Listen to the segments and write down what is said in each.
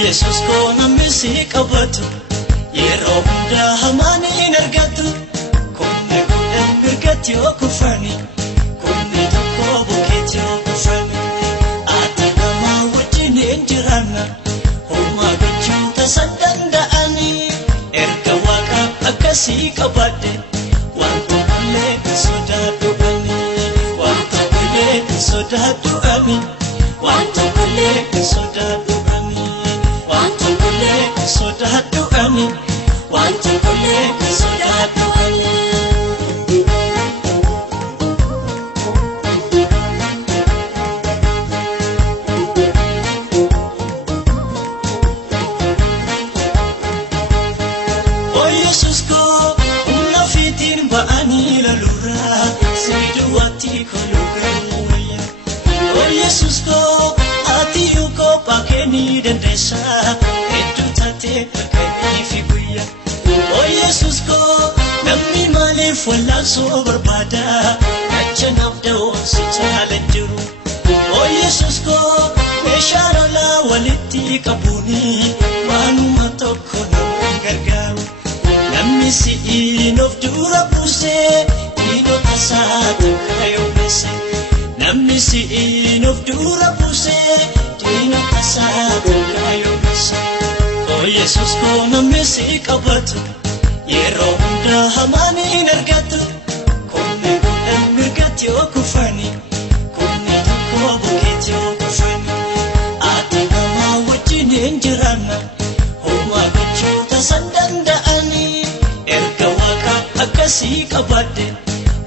Jesus ko namisi qabatu yeroo hunda hamaan hin argatu kunne kudhan mirgatti yoo kufani kunne tokko bukkeetti yoo kufani ati nama wajjin hin jiraanna homaa gochuu tasan danda'ani erga waaqa akkasii qabadde waan tokkollee hin sodaadhu ani waan tokkollee hin sodaadhu ani waan tokkollee hin sodaadhu sodaadhu ani waan tokkollee sodaadhu ani O Jesus ko humna fiitiin ba'anii lalurraa siduwatti kolugarmuwayya O Jesus ko ati yuko pakeni dandeessa O Jesus ko namni maaliif wallaansoo barbaada achanaaf da'oo si jaalanjiru O Jesus ko meeshaan olaa walitti qabuuni waanuma tokko nama gargaaru namni si'iin of dura buusee dhiigota isaa takka yoomese namni si'iin of dura buusee dhiigota isaa takka yoomese O Jesus ko namisi qabatu yeroo hunda hamaan hin argatu kunne kudhan mirgatti yoo kufani kunne tokko bukkeetti yoo kufani ati nama wajjin hin jiraanna homaa gochuu tasan danda'ani erga waaqa akkasii qabadde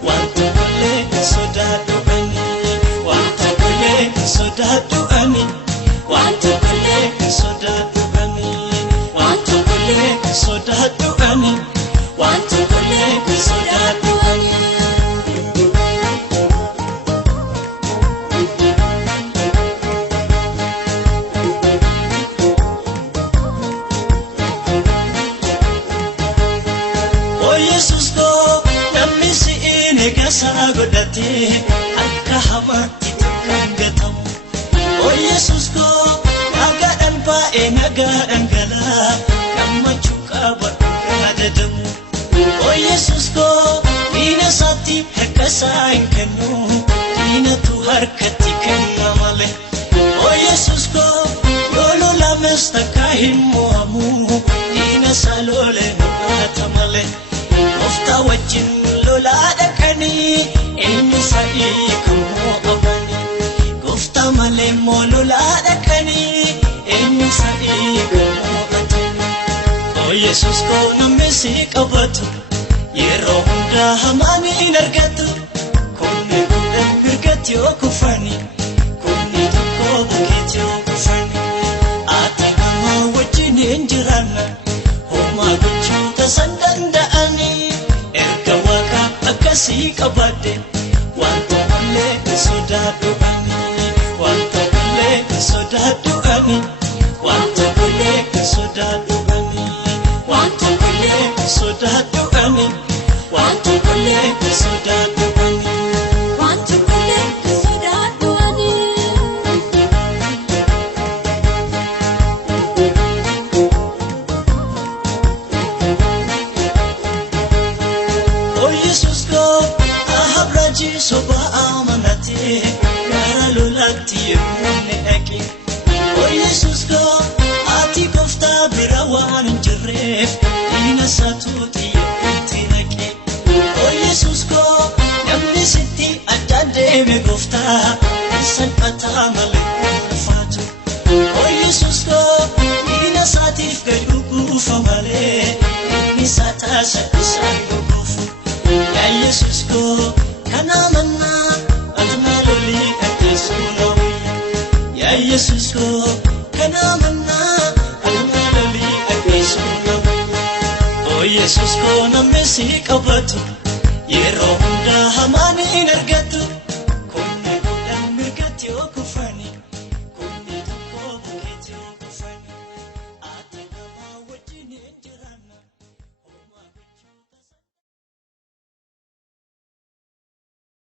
waan tokkollee hin sodaadhu ani waan tokkollee hin sodaadhu ani waan tokkollee hin sodaadhu sodaadhu ani waan tokkollee sodaadhu ani O Jesus ko namni si'iin eegasaa godhate akka hamaatti takkaan gatamu O Jesus ko nagaadhaan baay'ee nagaadhaan galaa O Jesus ko diina isaatti harkasaa hin kennu diinatu harkatti kenna malee O Jesus ko yoo lolames takka hin mo'amu diina isaa lolee mo'ata malee Gooftaa wajjin lolaa dhaqanii eenyu fa'ii kan mo'amanii Gooftaa malee moo lolaa dhaqanii eenyu fa'ii kan mo'atanii O Jesus ko namisi qabatu yeroo hunda hamaan hin argatu kunne kudhan mirgatti yoo kufani kunne tokko bukkeetti yoo kufani ati nama wajjin hin jiraanna homaa gochuu tasan danda'ani erga waaqa akkasii qabadde waan tokkollee hin sodaadhu ani waan tokkollee hin sodaadhu ani waan tokkollee hin sodaadhu ani waan tokkollee hin sodaadhu ani waan tokkollee hin sodaadhu ani waan tokkollee hin sodaadhu ani O Jesus ko ahabraji soba amanate gara lolatti yemmuu dhaqe O Jesus ko ati Gooftaa bira waan hin jirreef diina isaatu xiyyeeffate dhaqe O Jesus ko namni sitti addaan deeme Gooftaa salphataa malee ulfaatu O Jesus ko diina isaatiif gad guufa malee inni isaa taasa isaan goguufu Ya Jesus ko kana manna atma loli Yesus ko namni si qabatu yeroo hunda hamaan hin argatu